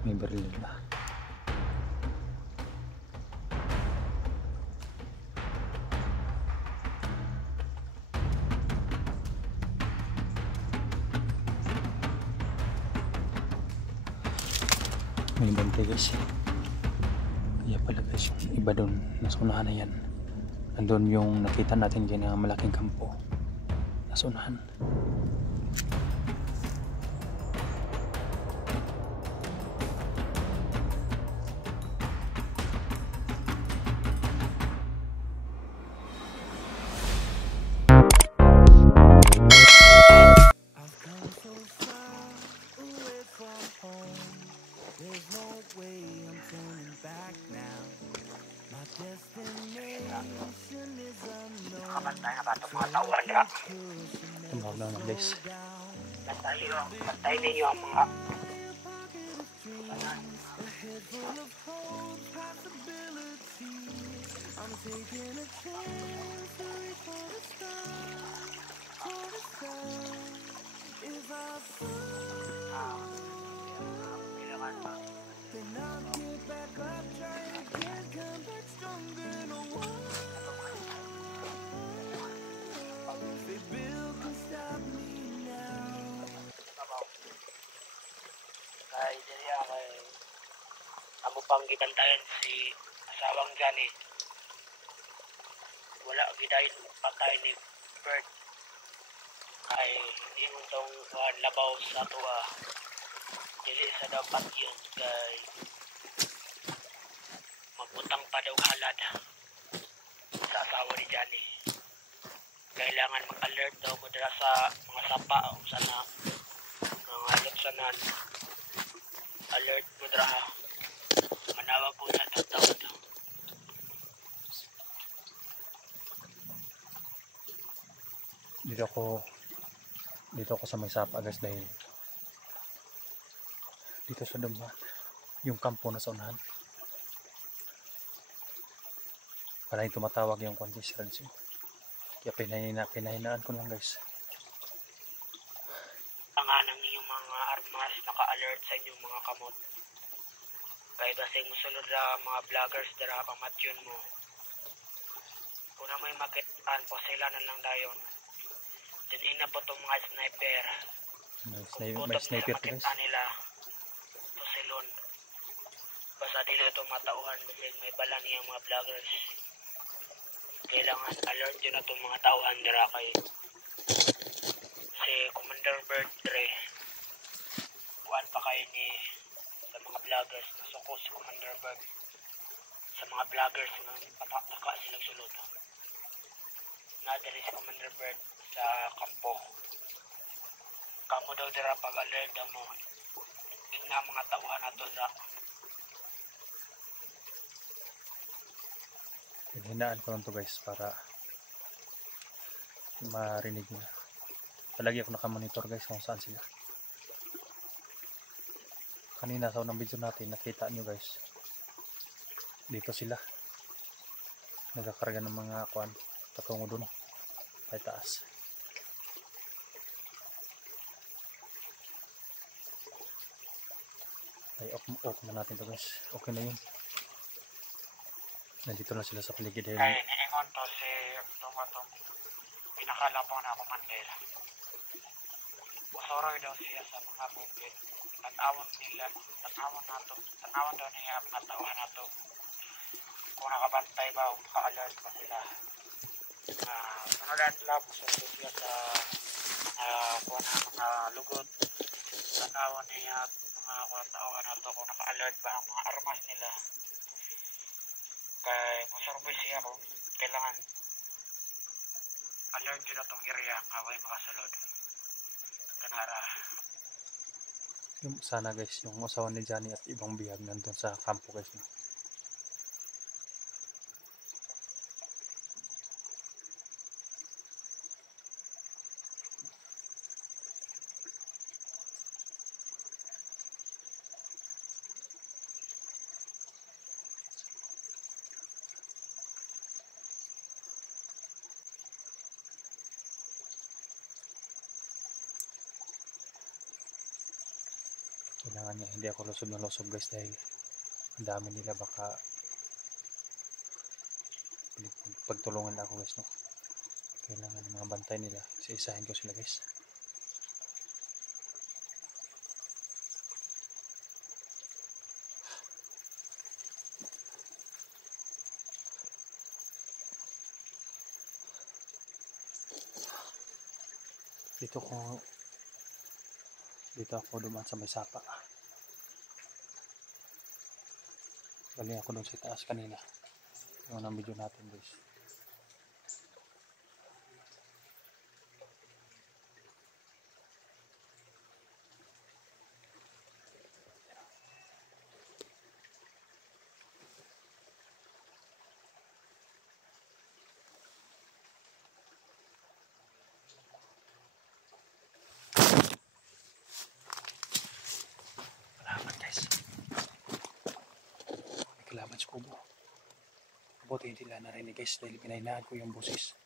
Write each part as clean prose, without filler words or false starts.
May baril na. May bantay guys. Kaya pala guys, yung iba doon, nasa unahan na yan. Andun yung nakita natin dyan na malaking kampo. Nasa unahan. Tumawag na naman guys. Bantay ninyo ang mga kay diriya kay amo pang gibantayan si asawang Johnny. Wala gidayon patay ni Bert kay imong tong labaw sa tuwa dili sa dapat yun kay magutang pa daw halad sa asawa ni Johnny. Kailangan mag-alert daw mo dira sa mga sapa o sana mga lutsanan. Alert mo dira ha. Manawag po na tatawag. Dito ako sa may sapa guys dahil dito sa dumaan yung kampo na sa unahan. Parang tumatawag yung consistency. Kaya pinahinaan ko lang guys. Panganang inyong mga armas naka-alert sa inyong mga kamot. Kaya basing musunod na mga vloggers dara pamatyon mo. Kung na may makitaan po sila na lang dayon. Din na po itong mga sniper. May sniper kung guys. nila po silon. Basta din na itong matauhan basing may bala niyang mga vloggers. Kailangan alert yun na itong mga tauhan dira kay si Commander Bert Dre. Kuhaan pa kayo ni sa mga vloggers na suko si Commander Bert sa mga vloggers na pataka silang sulod. Nadali si Commander Bert sa kampo. Kamo daw dira pag-alert daw mo. Tingnan mga tauhan na to sa Hinaan ko lang to guys para marinig nyo. Palagi ako nakamonitor guys kung saan sila. Kanina sa unang video natin nakita nyo guys. Dito sila. Nagkakarga ng mga kuan patungo dun. Ay taas. Ay off na natin to guys. Okay na yun. Nandito na sila sa paligid. kay niingon to si itong pinakalabaw na commander. Usoroy daw siya sa mga bukid. Tanawon daw niya ang mga tauhan na to. Kung nakabantay ba o maka-alert ba sila. Sunudan lang musundo siya sa mga lugod. Tanawon niya mga tauhan na to kung naka-alert ba ang mga armas nila. Kay musurvey siya kung kailangan alert yun na itong area away makasulod. Kanara. Sana guys yung asawa ni Johnny at ibang bihag nandun sa kampo guys. kailangan niya hindi ako lusob ng lusob guys, dahil ang dami nila, baka pagtulungan ako guys, no. Kailangan ng mga bantay nila, isa-isahin ko sila guys. Dito ako dumaan sa may sapa. Galing ako doon sa taas kanina. Yung ang video natin guys. Kalaban sa kubo. Buti hindi nila narinig guys, dahil pinahinaan ko yung busis.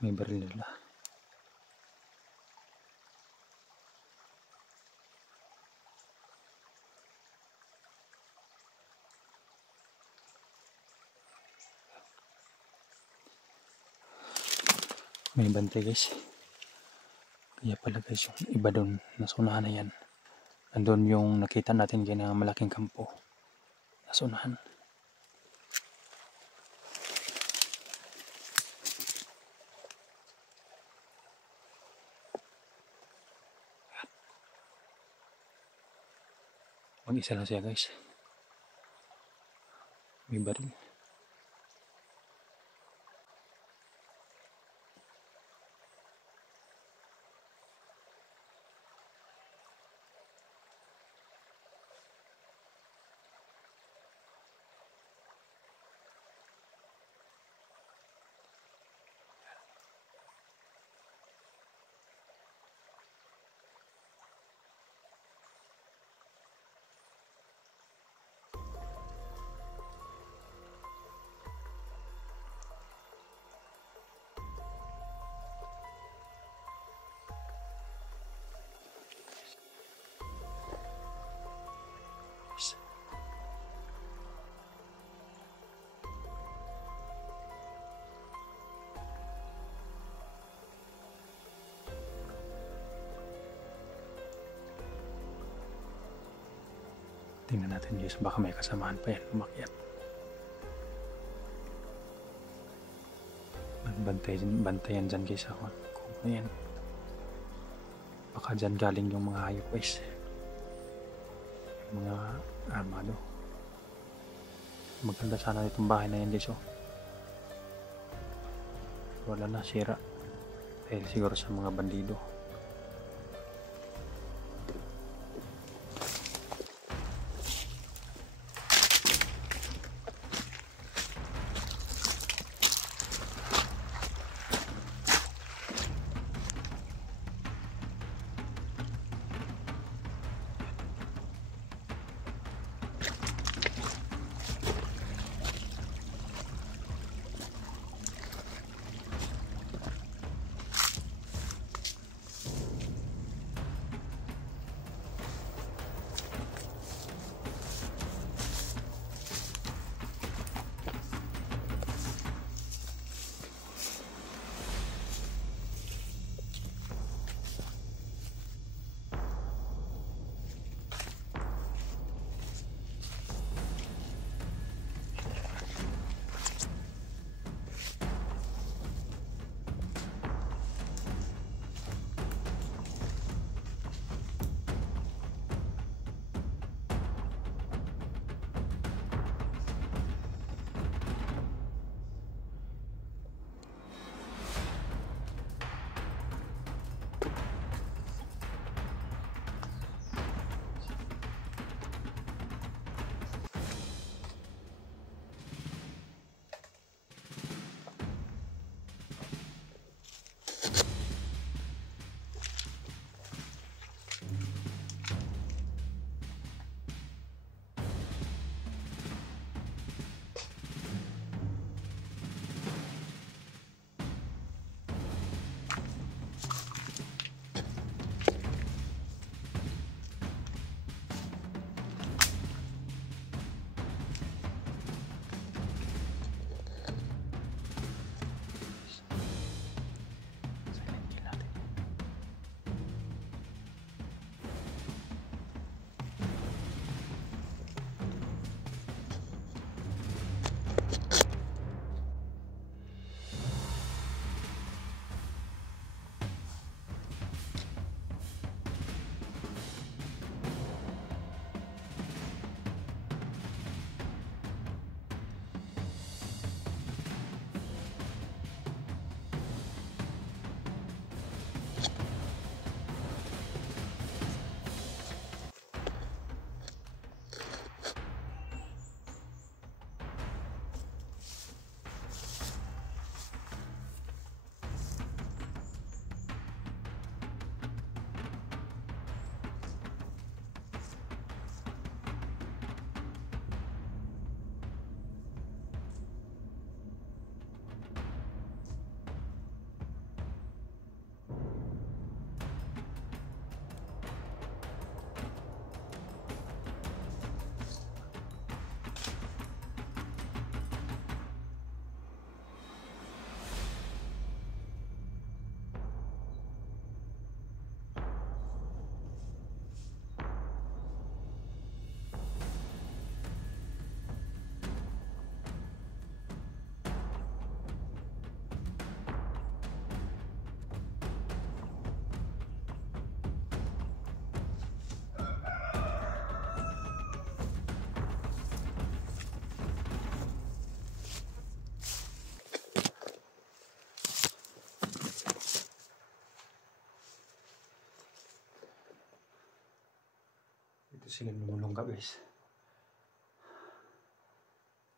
May baril nila. May bantay guys. Kaya pala guys, yung iba doon nasunahan na yan. Nandun yung nakita natin dyan na malaking kampo. Nasunahan. Mag-isa lang siya guys. May baril. Tingnan natin guys, baka may kasamahan pa yan umakyat. Bantayan dyan guys ako. Kung ano yan, baka dyan galing yung mga hayop guys, yung mga armado. Maganda sana itong bahay na yan guys, oh. Wala na, sira dahil siguro sa mga bandido. Sige, lumulong ka guys.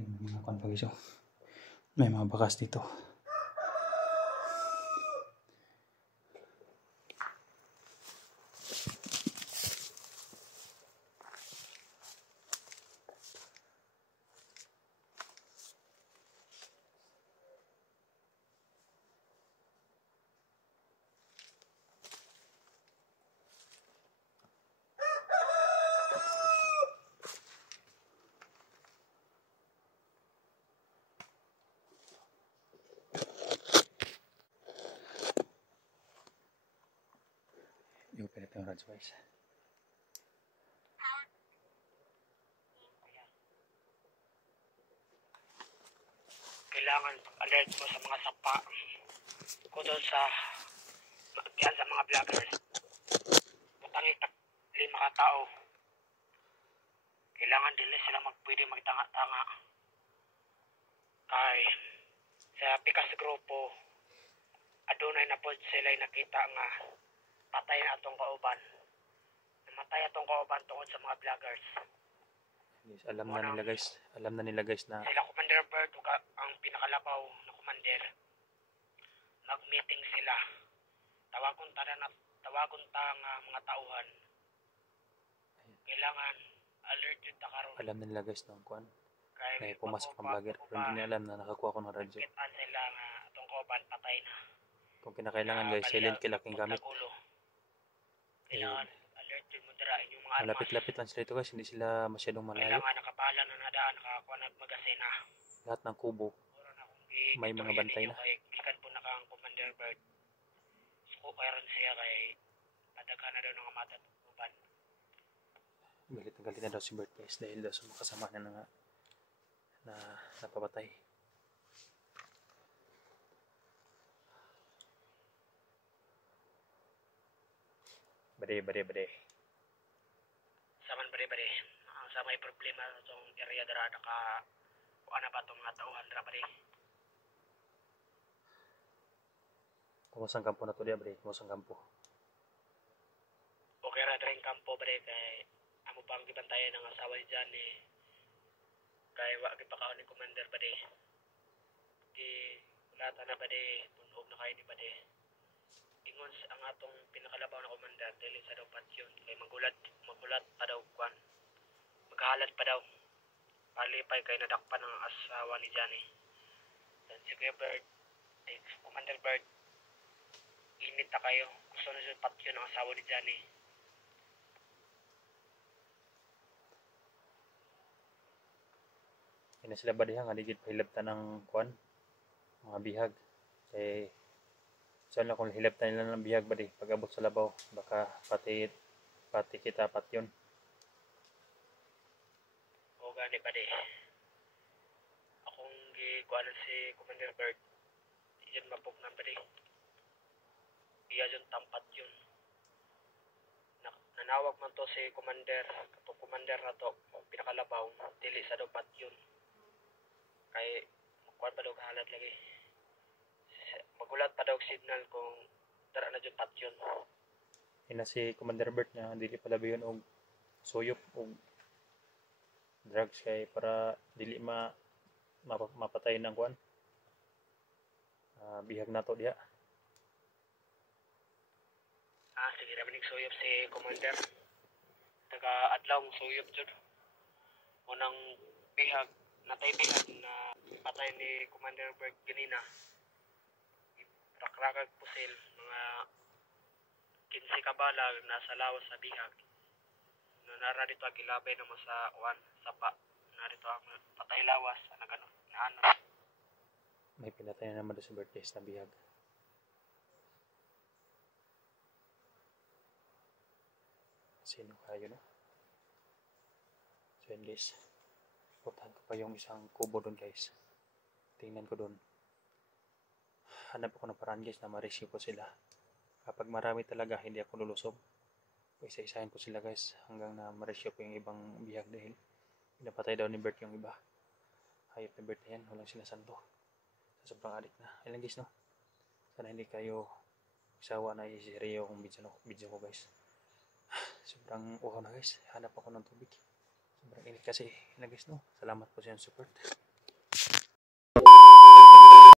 Ay, may mga kwan pa guys. Oh. May mga bakas dito. Yung pilit yung rods guys. Kailangan alert mo sa mga sapa. Kung doon sa mga vloggers. Matangit na 5 katao. Kailangan dili sila pwede magtanga-tanga. Kay sa pikas grupo, adunay na po sila nakita nga patay na atong kauban. Namatay atong kauban tungod sa mga vloggers. Yes, alam na nila guys. Alam na nila guys na Sila Commander Bird ang pinakalabaw na commander. Mag-meeting sila. Tawagon ta nga mga tauhan. Kailangan alert yun ta karon. alam na nila guys na kuan. Kay May pumasok ng vlogger. Pero hindi nila alam na nakakuha ko ng radyo. kitaan sila nga atong kauban patay na. Kung kinakailangan guys, silent kill aking gamit. Kailangan alert yun mo dira inyong mga armas. Malapit-lapit lang sila ito guys. Hindi sila masyadong malayo. Kailangan nakapala na nadaan nakakuha nagmagasina. Lahat ng kubo may mga bantay na. Gikan po na kang Commander Bird. So karon siya kay padaghan na daw ng mata uban. Galit na galit na daw si Bert guys dahil daw sa mga kasama niya na napapatay. Bade. Saman bare. Sa may problema tong area dara naka ana ba tong mga tauhan dara bare. Kumusang kampo na to diya bre. Kumusang kampo. Okay ra dring kampo bare kay amo pang gibantayan ng asawa ni Johnny. Kay wa gyud pa kaon ni Commander bare. Di lata na bare punog na kay ni bare. Ingon ang atong pinakalabaw na commander dili sa daw patyon kay magulat pa daw kwan. Maghalat pa daw. Palipay kay nadakpan ng asawa ni Johnny. Dan si Bird, Commander Bird, init na kayo. Gusto na siya patyon ng asawa ni Johnny. Yan na sila ba diha nga digit pahilabtan ng kuan mga bihag. Kay saan na kung hilabtan nila ng bihag ba di pag abot sa labaw baka pati kita patyon. O gani ba di. Akong gikuan si Commander Bird. Iyan mapog na ba di. Iya dyan tampat yun. Nanawag man to si Commander. Katong Commander na to pinakalabaw. Dili sa dapat yun. Kay kuan pa daw halat lagi. Magulat pa daw signal kung dara na dyan patyon. Yan na si Commander Bert na dili pala ba yun og suyop og drugs kay para dili mapatay ng kuan. Bihag na to diha. Sige naman suyop si Commander. Taga-adlaw suyop dyan. Unang bihag, natay bihag na patay ni Commander Berg ganina. Rakrakag pusil, mga 15 kabalag nasa lawas sa bihag. Nara dito ang gilabay naman sa sapa. Narito ang patay lawas, na ano. May pinatay na naman doon sa birthdays na bihag. Sino kayo no? So yun guys. Puntahan ko pa yung isang kubo doon guys. Tingnan ko doon. Hanap ako ng paraan guys na ma-rescue ko sila. Kapag marami talaga hindi ako lulusob. Isa-isahin ko sila guys hanggang na ma-rescue ko yung ibang bihag dahil pinapatay daw ni Bert yung iba. Hayop ni Bert na yan. Walang sinasanto. Sa sobrang adik na. Ayun lang guys no. Sana hindi kayo isawa na i-share yung video ko guys. Sobrang uhaw na guys. Hanap ako ng tubig. Sobrang init kasi na guys no. Salamat po sa iyong support.